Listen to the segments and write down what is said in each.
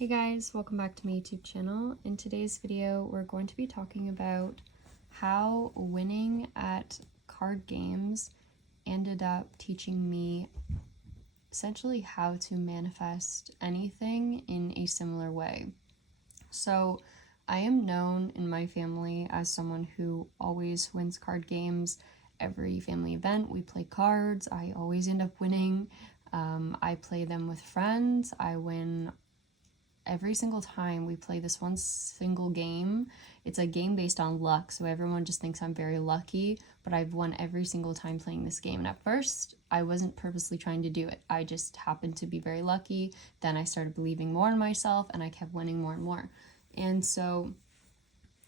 Hey guys, welcome back to my YouTube channel. In today's video, we're going to be talking about how winning at card games ended up teaching me essentially how to manifest anything in a similar way. So I am known in my family as someone who always wins card games. Every family event, we play cards. I always end up winning. I play them with friends. I win every single time we play this one single game. It's a game based on luck, so everyone just thinks I'm very lucky, but I've won every single time playing this game. And at first, I wasn't purposely trying to do it. I just happened to be very lucky. Then I started believing more in myself, and I kept winning more and more. And so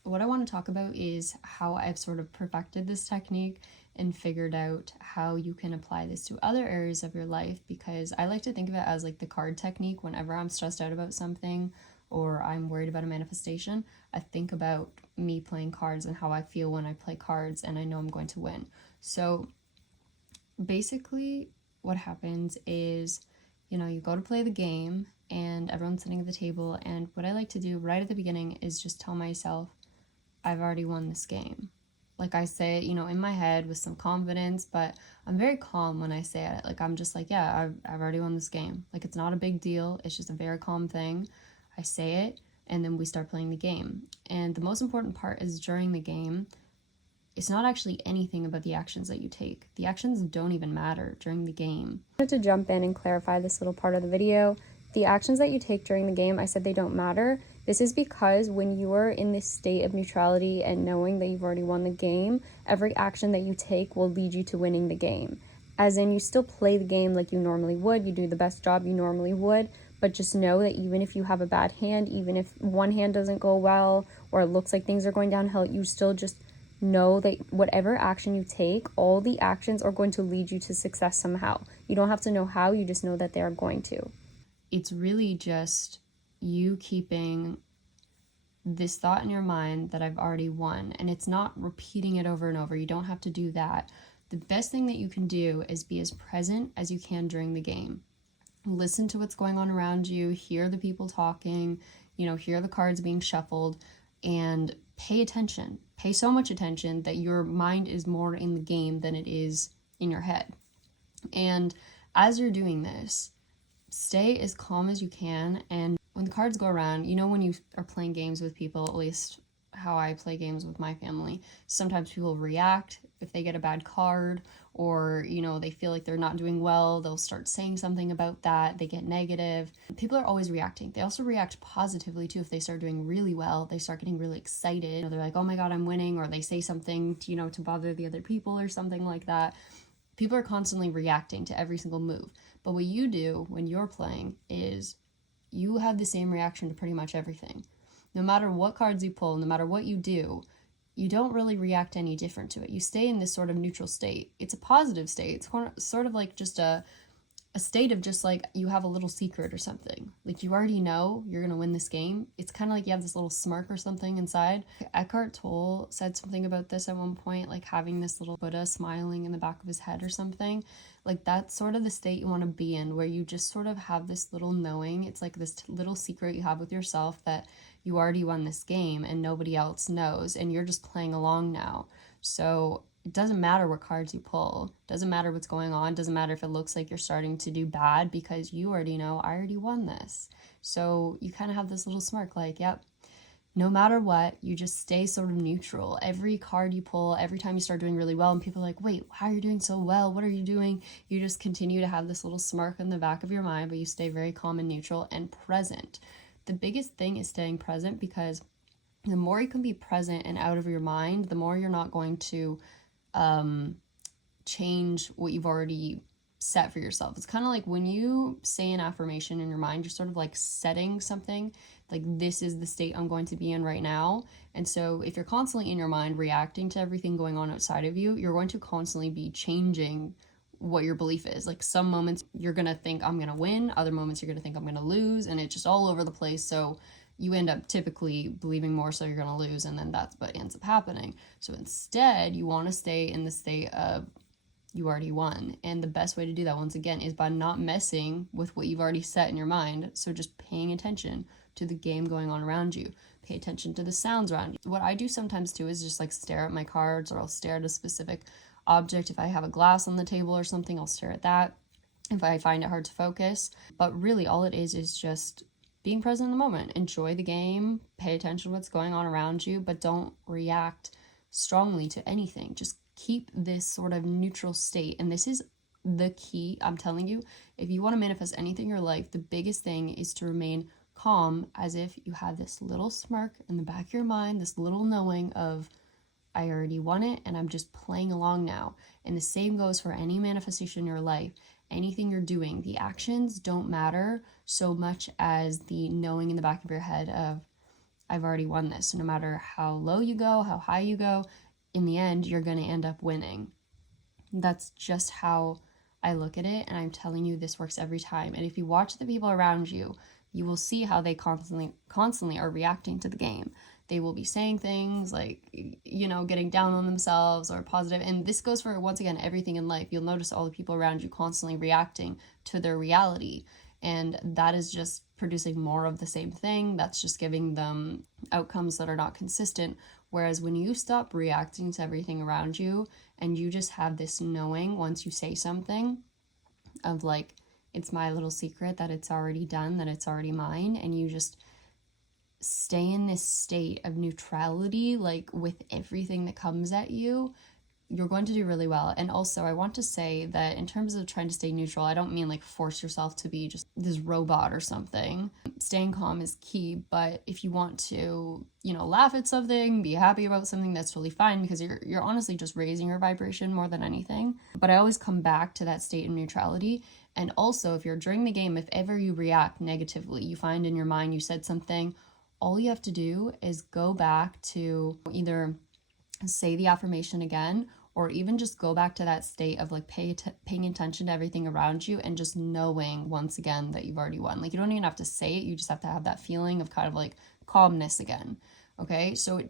what I want to talk about is how I've sort of perfected this technique and figured out how you can apply this to other areas of your life, because I like to think of it as like the card technique. Whenever I'm stressed out about something or I'm worried about a manifestation, I think about me playing cards and how I feel when I play cards and I know I'm going to win. So basically what happens is, you go to play the game and everyone's sitting at the table, and what I like to do right at the beginning is just tell myself, I've already won this game. Like I say it, in my head with some confidence, but I'm very calm when I say it. Like I'm just like, yeah, I've already won this game. Like it's not a big deal. It's just a very calm thing. I say it, and then we start playing the game. And the most important part is during the game, it's not actually anything about the actions that you take. The actions don't even matter during the game. I wanted to jump in and clarify this little part of the video. The actions that you take during the game, I said they don't matter. This is because when you are in this state of neutrality and knowing that you've already won the game, every action that you take will lead you to winning the game. As in, you still play the game like you normally would, you do the best job you normally would, but just know that even if you have a bad hand, even if one hand doesn't go well, or it looks like things are going downhill, you still just know that whatever action you take, all the actions are going to lead you to success somehow. You don't have to know how, you just know that they are going to. It's really just you keeping this thought in your mind that I've already won, and it's not repeating it over and over. You don't have to do that. The best thing that you can do is be as present as you can during the game. Listen to what's going on around you, hear the people talking, hear the cards being shuffled, and pay attention. Pay so much attention that your mind is more in the game than it is in your head. And as you're doing this, stay as calm as you can. And when the cards go around, when you are playing games with people, at least how I play games with my family, sometimes people react if they get a bad card, or they feel like they're not doing well, they'll start saying something about that, they get negative. People are always reacting. They also react positively too. If they start doing really well, they start getting really excited, they're like, oh my god, I'm winning, or they say something to bother the other people or something like that. People are constantly reacting to every single move. But what you do when you're playing is you have the same reaction to pretty much everything. No matter what cards you pull, no matter what you do, you don't really react any different to it. You stay in this sort of neutral state. It's a positive state. It's sort of like just a state of just like you have a little secret or something. Like you already know you're going to win this game. It's kind of like you have this little smirk or something inside. Eckhart Tolle said something about this at one point, like having this little Buddha smiling in the back of his head or something. Like that's sort of the state you want to be in, where you just sort of have this little knowing. It's like this little secret you have with yourself that you already won this game and nobody else knows, and you're just playing along now. So it doesn't matter what cards you pull, doesn't matter what's going on, doesn't matter if it looks like you're starting to do bad, because you already know, I already won this. So you kind of have this little smirk like, yep, no matter what, you just stay sort of neutral. Every card you pull, every time you start doing really well and people are like, wait, how are you doing so well? What are you doing? You just continue to have this little smirk in the back of your mind, but you stay very calm and neutral and present. The biggest thing is staying present, because the more you can be present and out of your mind, the more you're not going to change what you've already set for yourself. It's kind of like when you say an affirmation in your mind, you're sort of like setting something, like this is the state I'm going to be in right now. And so if you're constantly in your mind reacting to everything going on outside of you, you're going to constantly be changing what your belief is. Like some moments you're gonna think I'm gonna win, other moments you're gonna think I'm gonna lose, and it's just all over the place. So you end up typically believing more so you're gonna lose, and then that's what ends up happening. So instead, you want to stay in the state of you already won. And the best way to do that, once again, is by not messing with what you've already set in your mind. So just paying attention to the game going on around you. Pay attention to the sounds around you. What I do sometimes too is just like stare at my cards, or I'll stare at a specific object. If I have a glass on the table or something, I'll stare at that if I find it hard to focus. But really all it is just being present in the moment. Enjoy the game, pay attention to what's going on around you, but don't react strongly to anything. Just keep this sort of neutral state. And this is the key. I'm telling you, if you want to manifest anything in your life, the biggest thing is to remain calm, as if you have this little smirk in the back of your mind, this little knowing of, I already won it and I'm just playing along now. And the same goes for any manifestation in your life. Anything you're doing, the actions don't matter so much as the knowing in the back of your head of, I've already won this. So no matter how low you go, how high you go, in the end, you're going to end up winning. That's just how I look at it. And I'm telling you, this works every time. And if you watch the people around you, you will see how they constantly are reacting to the game. They will be saying things like, getting down on themselves or positive. And this goes for, once again, everything in life. You'll notice all the people around you constantly reacting to their reality. And that is just producing more of the same thing. That's just giving them outcomes that are not consistent. Whereas when you stop reacting to everything around you and you just have this knowing once you say something of like, it's my little secret that it's already done, that it's already mine, and you just stay in this state of neutrality, like with everything that comes at you, you're going to do really well. And also, I want to say that in terms of trying to stay neutral, I don't mean like force yourself to be just this robot or something. Staying calm is key, but if you want to, laugh at something, be happy about something, that's totally fine, because you're honestly just raising your vibration more than anything. But I always come back to that state of neutrality. And also, if you're during the game, if ever you react negatively, you find in your mind you said something, all you have to do is go back to either say the affirmation again, or even just go back to that state of like paying attention to everything around you and just knowing once again that you've already won. Like, you don't even have to say it. You just have to have that feeling of kind of like calmness again. Okay. So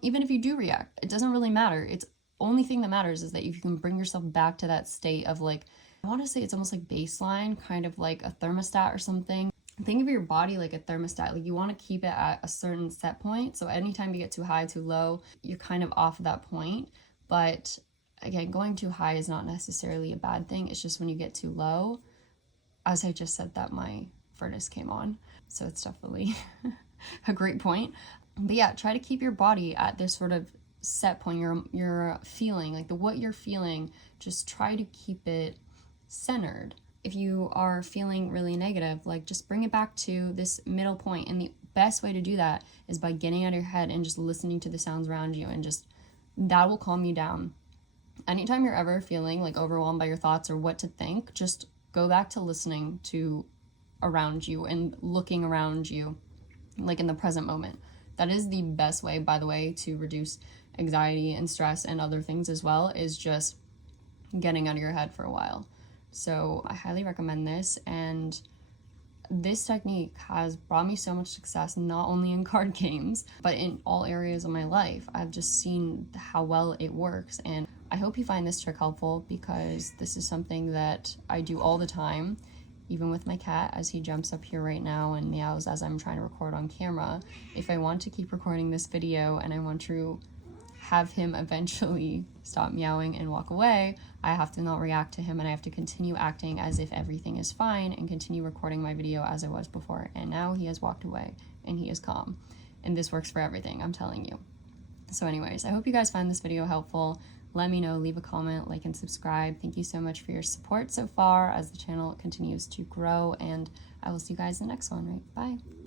even if you do react, it doesn't really matter. It's only thing that matters is that if you can bring yourself back to that state of like, I want to say it's almost like baseline, kind of like a thermostat or something. Think of your body like a thermostat. Like, you want to keep it at a certain set point. So anytime you get too high, too low, you're kind of off of that point. But again, going too high is not necessarily a bad thing. It's just when you get too low, as I just said that my furnace came on. So it's definitely a great point. But yeah, try to keep your body at this sort of set point. You're feeling, like what you're feeling, just try to keep it centered. If you are feeling really negative, like just bring it back to this middle point. And the best way to do that is by getting out of your head and just listening to the sounds around you, and just that will calm you down. Anytime you're ever feeling like overwhelmed by your thoughts or what to think, just go back to listening to around you and looking around you, like in the present moment. That is the best way, by the way, to reduce anxiety and stress and other things as well, is just getting out of your head for a while. So I highly recommend this, and this technique has brought me so much success, not only in card games, but in all areas of my life. I've just seen how well it works, and I hope you find this trick helpful, because this is something that I do all the time, even with my cat, as he jumps up here right now and meows as I'm trying to record on camera. If I want to keep recording this video and I want to have him eventually stop meowing and walk away, I have to not react to him, and I have to continue acting as if everything is fine and continue recording my video as I was before. And now he has walked away and he is calm, and this works for everything, I'm telling you. So anyways, I hope you guys find this video helpful. Let me know, leave a comment, like, and subscribe. Thank you so much for your support so far as the channel continues to grow, and I will see you guys in the next one. Right, bye.